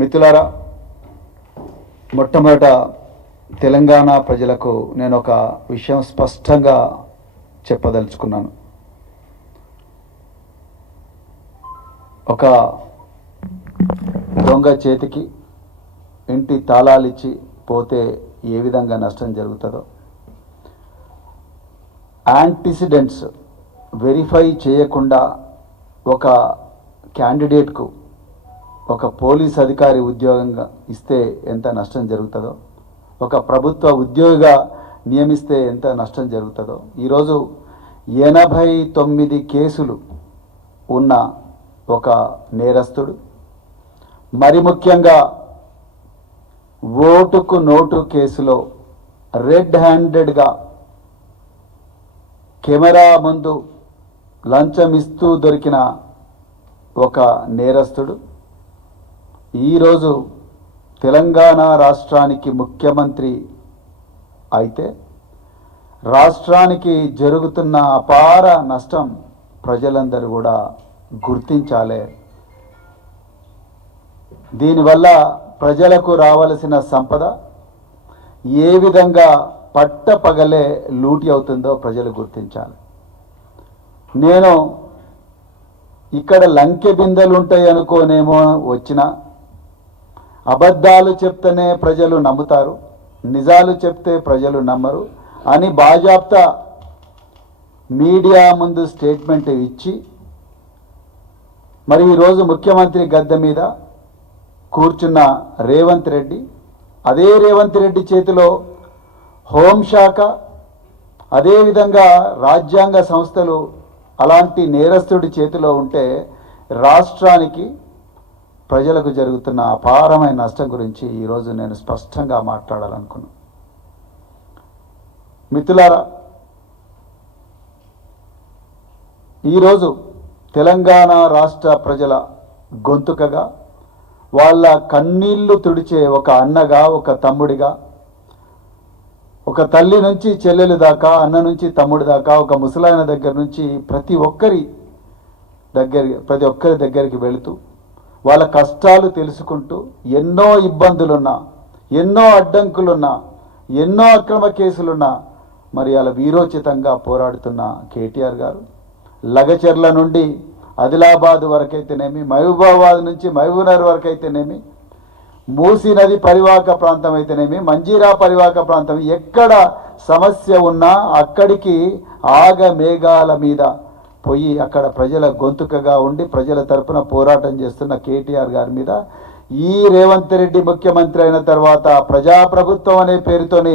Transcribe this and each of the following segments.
మిత్రులారా, మొట్టమొదట తెలంగాణ ప్రజలకు నేను ఒక విషయం స్పష్టంగా చెప్పదలుచుకున్నాను. ఒక దొంగ చేతికి ఇంటి తాళాలిచ్చి పోతే ఏ విధంగా నష్టం జరుగుతుందో, యాంటిసిడెంట్స్ వెరిఫై చేయకుండా ఒక క్యాండిడేట్కు ఒక పోలీస్ అధికారి ఉద్యోగంగా ఇస్తే ఎంత నష్టం జరుగుతుందో, ఒక ప్రభుత్వ ఉద్యోగిగా నియమిస్తే ఎంత నష్టం జరుగుతుందో, ఈరోజు 89 కేసులు ఉన్న ఒక నేరస్తుడు, మరి ముఖ్యంగా ఓటుకు నోటు కేసులో రెడ్ హ్యాండెడ్గా కెమెరా ముందు లంచం ఇస్తూ దొరికిన ఒక నేరస్తుడు ఈరోజు తెలంగాణ రాష్ట్రానికి ముఖ్యమంత్రి అయితే రాష్ట్రానికి జరుగుతున్న అపార నష్టం ప్రజలందరూ కూడా గుర్తించాలి. దీనివల్ల ప్రజలకు రావలసిన సంపద ఏ విధంగా పట్టపగలే లూటి అవుతుందో ప్రజలు గుర్తించాలి. నేను ఇక్కడ లంకె బిందెలు ఉంటాయి అనుకోనేమో వచ్చినా, అబద్ధాలు చెప్తేనే ప్రజలు నమ్ముతారు, నిజాలు చెప్తే ప్రజలు నమ్మరు అని బాజాప్తా మీడియా ముందు స్టేట్మెంట్ ఇచ్చి, మరి ఈరోజు ముఖ్యమంత్రి గద్దె మీద కూర్చున్న రేవంత్ రెడ్డి, అదే రేవంత్ రెడ్డి చేతిలో హోంశాఖ, అదేవిధంగా రాజ్యాంగ సంస్థలు అలాంటి నేరస్తుడి చేతిలో ఉంటే రాష్ట్రానికి ప్రజలకు జరుగుతున్న అపారమైన నష్టం గురించి ఈరోజు నేను స్పష్టంగా మాట్లాడాలనుకున్నాను. మిత్రులారా, ఈరోజు తెలంగాణ రాష్ట్ర ప్రజల గొంతుకగా, వాళ్ళ కన్నీళ్లు తుడిచే ఒక అన్నగా, ఒక తమ్ముడిగా, ఒక తల్లి నుంచి చెల్లెలు దాకా, అన్న నుంచి తమ్ముడి దాకా, ఒక ముసలాయన దగ్గర నుంచి ప్రతి ఒక్కరి దగ్గరికి వెళుతూ వాళ్ళ కష్టాలు తెలుసుకుంటూ, ఎన్నో ఇబ్బందులున్నా, ఎన్నో అడ్డంకులున్నా, ఎన్నో అక్రమ కేసులున్నా మరి అలా వీరోచితంగా పోరాడుతున్న కేటీఆర్ గారు లగచెర్ల నుండి ఆదిలాబాద్ వరకైతేనేమి, మహబూబాబాద్ నుంచి మహబూబ్నగర్ వరకైతేనేమి, మూసీ నది పరివాహక ప్రాంతం అయితేనేమి, మంజీరా పరివాహక ప్రాంతం, ఎక్కడ సమస్య ఉన్నా అక్కడికి ఆగమేఘాల మీద పోయి అక్కడ ప్రజల గొంతుకగా ఉండి ప్రజల తరపున పోరాటం చేస్తున్న కేటీఆర్ గారి మీద ఈ రేవంత్ రెడ్డి ముఖ్యమంత్రి అయిన తర్వాత ప్రజాప్రభుత్వం అనే పేరుతోని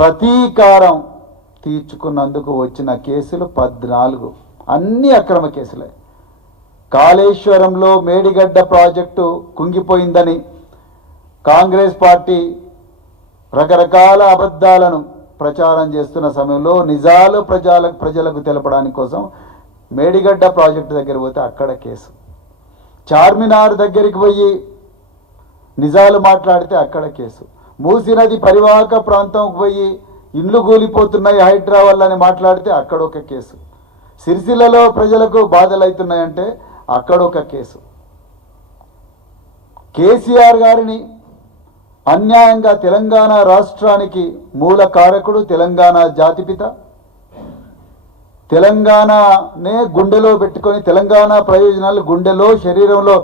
ప్రతీకారం తీర్చుకున్నందుకు వచ్చిన కేసులు 14, అన్ని అక్రమ కేసులే. కాళేశ్వరంలో మేడిగడ్డ ప్రాజెక్టు కుంగిపోయిందని కాంగ్రెస్ పార్టీ రకరకాల అబద్ధాలను ప్రచారం చేస్తున్న సమయంలో నిజాలు ప్రజలకు తెలపడానికి కోసం మేడిగడ్డ ప్రాజెక్టు దగ్గర పోతే అక్కడ కేసు, చార్మినార్ దగ్గరికి పోయి నిజాలు మాట్లాడితే అక్కడ కేసు, మూసీ నది పరివాహక ప్రాంతంకి పోయి ఇండ్లు కూలిపోతున్నాయి హైడ్రా వల్ల అని మాట్లాడితే అక్కడ ఒక కేసు, సిరిసిల్లలో ప్రజలకు బాధలు అవుతున్నాయంటే అక్కడ ఒక కేసు. కేసీఆర్ గారిని అన్యాయంగా తెలంగాణ రాష్ట్రానికి మూల కారకుడు, తెలంగాణ జాతిపిత, తెలంగాణనే గుండెలో పెట్టుకొని, తెలంగాణ ప్రయోజనాలు గుండెలో శరీరంలో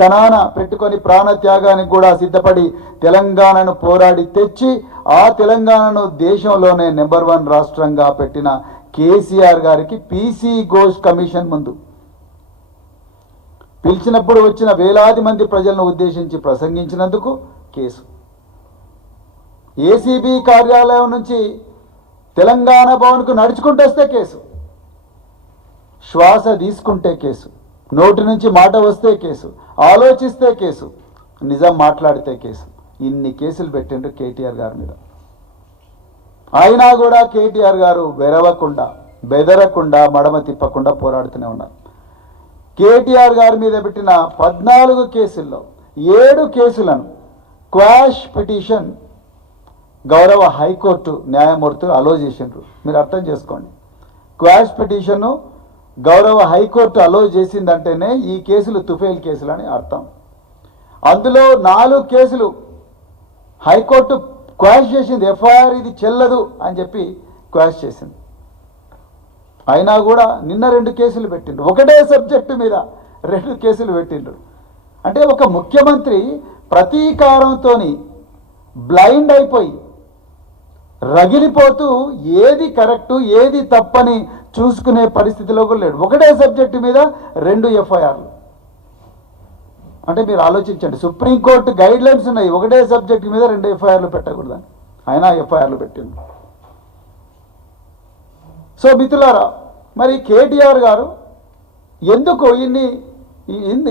కణాన పెట్టుకొని ప్రాణత్యాగానికి కూడా సిద్ధపడి తెలంగాణను పోరాడి తెచ్చి ఆ తెలంగాణను దేశంలోనే నెంబర్ 1 రాష్ట్రంగా పెట్టిన కేసీఆర్ గారికి పీసీ ఘోష్ కమిషన్ ముందు పిలిచినప్పుడు వచ్చిన వేలాది మంది ప్రజలను ఉద్దేశించి ప్రసంగించినందుకు కేసు, ఏసీబీ కార్యాలయం నుంచి తెలంగాణ భవన్కు నడుచుకుంటూ వస్తే కేసు, శ్వాస తీసుకుంటే కేసు, నోటి నుంచి మాట వస్తే కేసు, ఆలోచిస్తే కేసు, నిజం మాట్లాడితే కేసు, ఇన్ని కేసులు పెట్టిండ్రు కేటీఆర్ గారి మీద. అయినా కూడా కేటీఆర్ గారు వెరవకుండా, బెదరకుండా, మడమ తిప్పకుండా పోరాడుతూనే ఉన్నారు. కేటీఆర్ గారి మీద పెట్టిన 14 కేసుల్లో 7 కేసులను క్వాష్ పిటిషన్ గౌరవ హైకోర్టు న్యాయమూర్తులు అలో చేసిండ్రు. మీరు అర్థం చేసుకోండి, క్వాష్ పిటిషన్ను గౌరవ హైకోర్టు అలో చేసిందంటేనే ఈ కేసులు తుఫేల్ కేసులని అర్థం. అందులో 4 కేసులు హైకోర్టు క్వాష్ చేసింది. ఎఫ్ఐఆర్ ఇది చెల్లదు అని చెప్పి క్వాష్ చేసింది. అయినా కూడా నిన్న 2 కేసులు పెట్టిండ్రు. ఒకటే సబ్జెక్టు మీద 2 కేసులు పెట్టిండ్రు. అంటే ఒక ముఖ్యమంత్రి ప్రతీకారంతో బ్లైండ్ అయిపోయి రగిలిపోతూ ఏది కరెక్టు ఏది తప్పని చూసుకునే పరిస్థితిలో కూడా లేడు. ఒకటే సబ్జెక్టు మీద 2 ఎఫ్ఐఆర్లు. అంటే మీరు ఆలోచించండి, సుప్రీంకోర్టు గైడ్ లైన్స్ ఉన్నాయి, ఒకటే సబ్జెక్టు మీద 2 ఎఫ్ఐఆర్లు పెట్టకూడదని, అయినా ఎఫ్ఐఆర్లు పెట్టిండు. సో మిత్రులారా, మరి కేటీఆర్ గారు ఎందుకు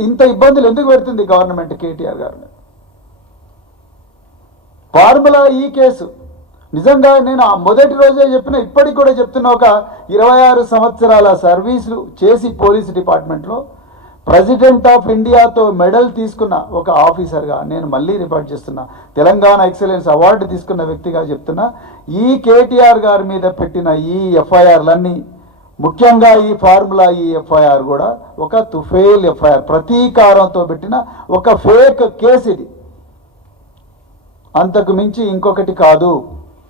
ఇంత ఇబ్బందులు ఎందుకు పెడుతుంది గవర్నమెంట్ కేటీఆర్ గారు? ఫార్ములా ఈ కేసు నిజంగా నేను ఆ మొదటి రోజే చెప్పిన, ఇప్పటికి కూడా చెప్తున్నా, ఒక 26 సంవత్సరాల సర్వీసులు చేసి పోలీస్ డిపార్ట్మెంట్లో ప్రెసిడెంట్ ఆఫ్ ఇండియాతో మెడల్ తీసుకున్న ఒక ఆఫీసర్గా నేను మళ్ళీ రిపోర్ట్ చేస్తున్నా, తెలంగాణ ఎక్సలెన్స్ అవార్డు తీసుకున్న వ్యక్తిగా చెప్తున్నా, ఈ కేటీఆర్ గారి మీద పెట్టిన ఈ ఎఫ్ఐఆర్లన్నీ, ముఖ్యంగా ఈ ఫార్ములా ఈ ఎఫ్ఐఆర్ కూడా ఒక తుఫేల్ ఎఫ్ఐఆర్, ప్రతీకారంతో పెట్టిన ఒక ఫేక్ కేసు ఇది, అంతకు మించి ఇంకొకటి కాదు.